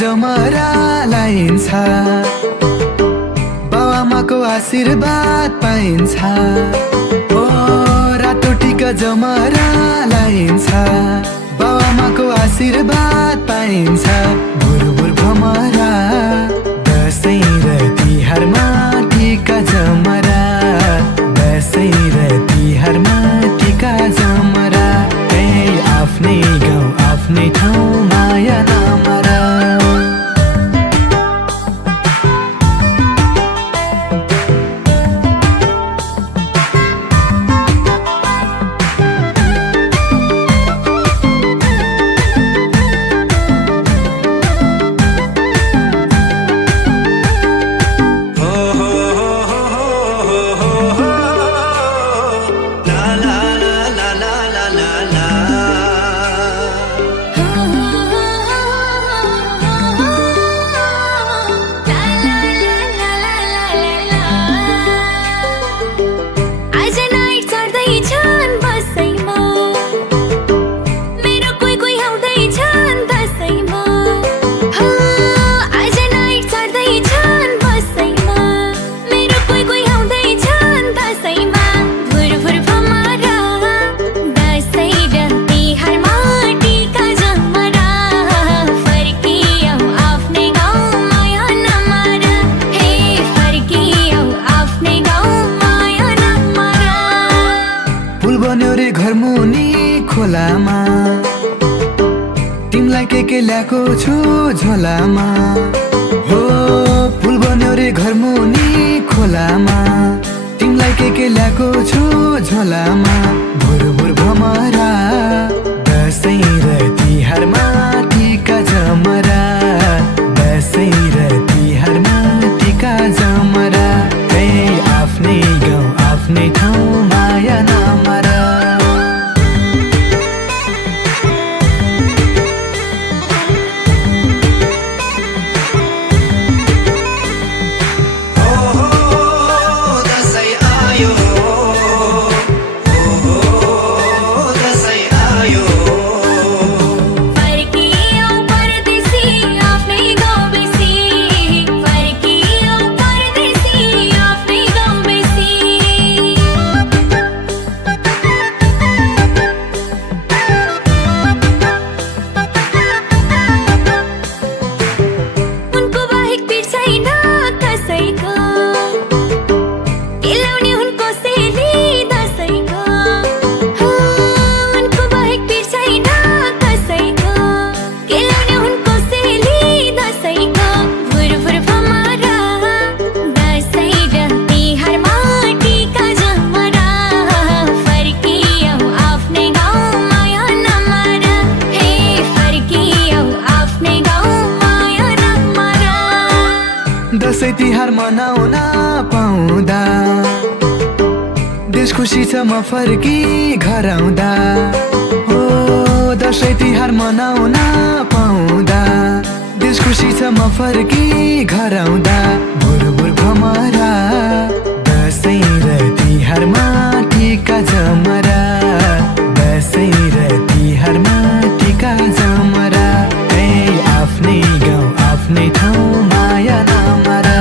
जमरा लाइन्छ, बाबाआमाको आशीर्वाद पाइन्छ। ओ रातो टिका जमरा लाइन्छ, बाबाआमाको आशीर्वाद पाइन्छ। भुरभुर भमरा दसैँ र तिहारमा टिका जमरा, दसैँ र तिहारमा टिका जमरा। आफ्नै गाउँ आफ्नै ठाउँ माया नमरा। घर मुनि खोलामा तिमलाई के ल्याएको छु झोलामा। हो फुल बन्यो रे घर मुनि खोलामा, तिमलाई के ल्याएको छु झोलामा। भुरभुर भमरा दसैँ र तिहारमा टिका जमरा, दसैँ र तिहारमा टिका जमरा। आफ्नै गाउँ आफ्नै ठाउँ माया नमरा। दसैँ तिहार मनाउन पाउँदा देश खुसी छ म फर्की घर आउँदा। हो दसैँ तिहार मनाउन पाउँदा देश खुसी छ म फर्की घर आउँदा। भुरभुर भमरा दसैँ र तिहारमा टिका जमरा, दसैँ र तिहारमा टिका जमरा। आफ्नै गाउँ आफ्नै ठाउँ माया नमरा।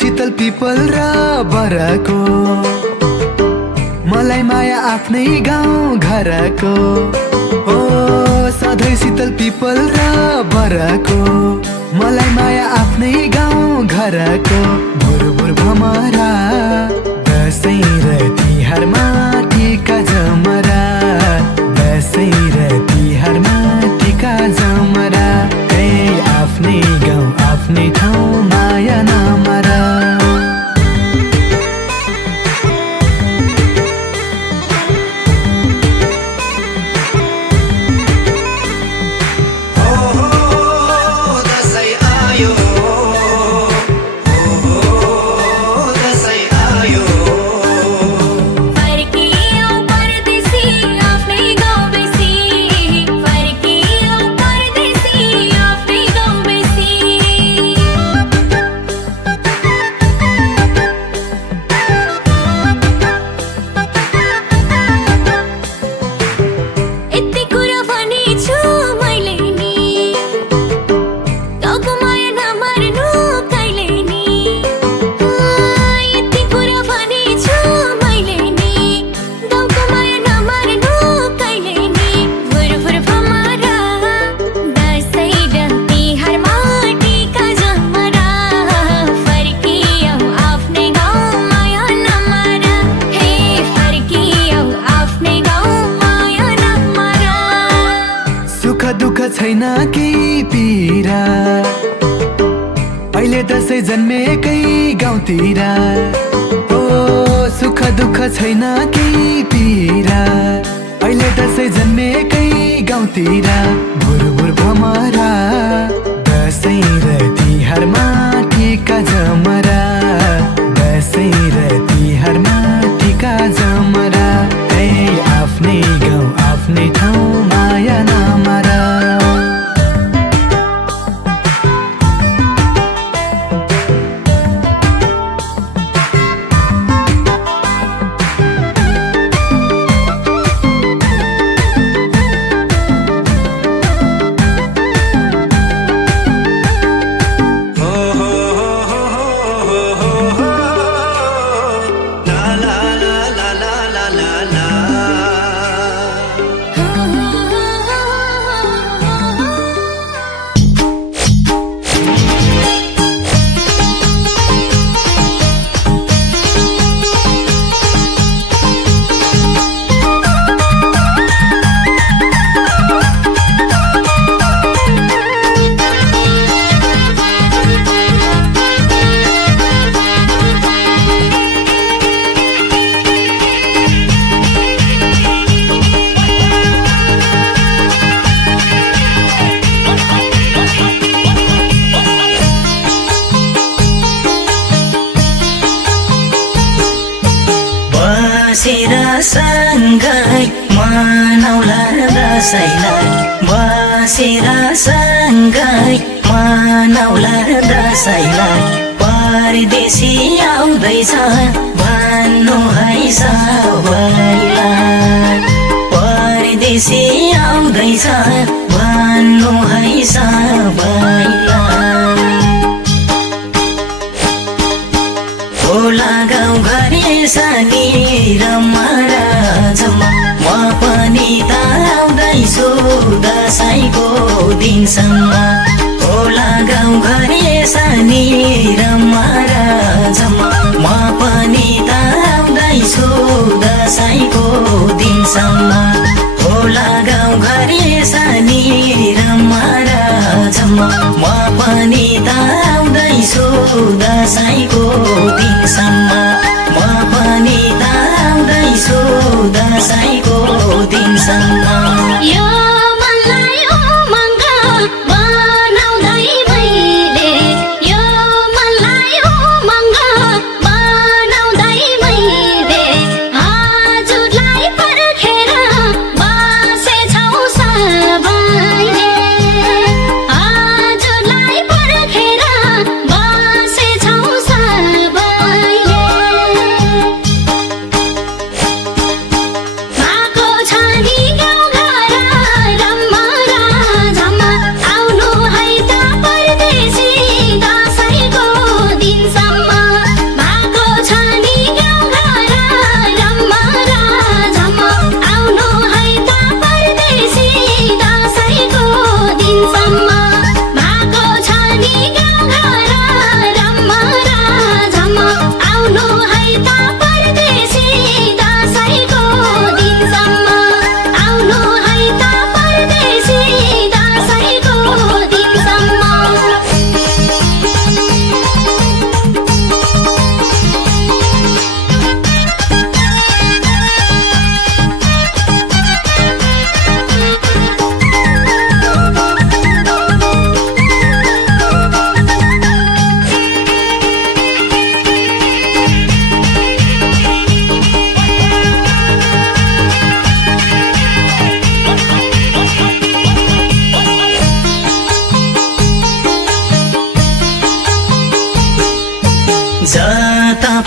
शीतल पिपल र बरको मलाई माया आफ्नै गाउँ घरको ओ सधैँ शीतल पिपल र बरको मलाई माया आफ्नै गाउँ घरको भुरभुर भमरा दसैँ र तिहारमा टिका जमरा दसैँ र तिहारमा टिका जमरा आफ्नै गाउँ आफ्नै ठाउँ माया नमरा दुःख छैन केही पीरा अहिले दसैँ जन्मेकै गाउँतिर ओ सुख दुःख छैन केही पीरा अहिले दसैँ जन्मेकै गाउँतिर भुरभुर भमरा दसैँ र तिहारमा टिका जमरा दसैँ र तिहारमा टिका जमरा आफ्नै गाउँ आफ्नै ठाउँ माया नमरा बसेर सँगै मनाउला दसैँलाई बसेर सँगै मनाउला दसैँलाई परदेशी आउँदैछ भन्नु है सबैलाई परदेशी आउँदैछ भन्नु है सबैलाई होला गाउँ घरे सानी रमारा जम्मा म पनि त आउँदैछु दसैँको दिनसम्म होला गाउँ घरे सानी रमारा जम्मा म पनि त आउँदैछु दसैँको दिनसम्म होला गाउँ घरे सानी रमारा जम्मा म पनि त आउँदैछु दसैँको दिनसम्म म पनि त आउँदैछु दसैँको दिनसम्म यो मनलाई उमङ्ग बनाउँदै मैले यो मनलाई उमङ्ग बनाउँदै मैले हजुरलाई पर्खेर बसेछौ सबैले हजुरलाई पर्खेर बसेछौ सबैले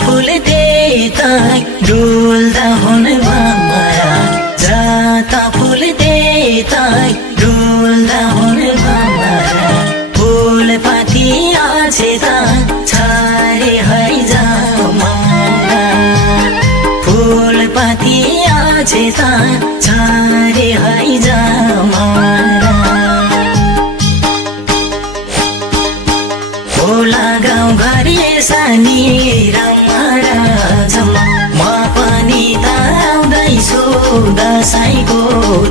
फुल त्यता डुल्दा हुन माया जाता फुल त्यता डुल्दा हुन माया फुल पाती आछे त छारे है जामारा फुल पाती आछे त छारे है जामारा होला गाउँ घरे सानी रमारा जम्मा म पनि त आउँदैछु दसैँको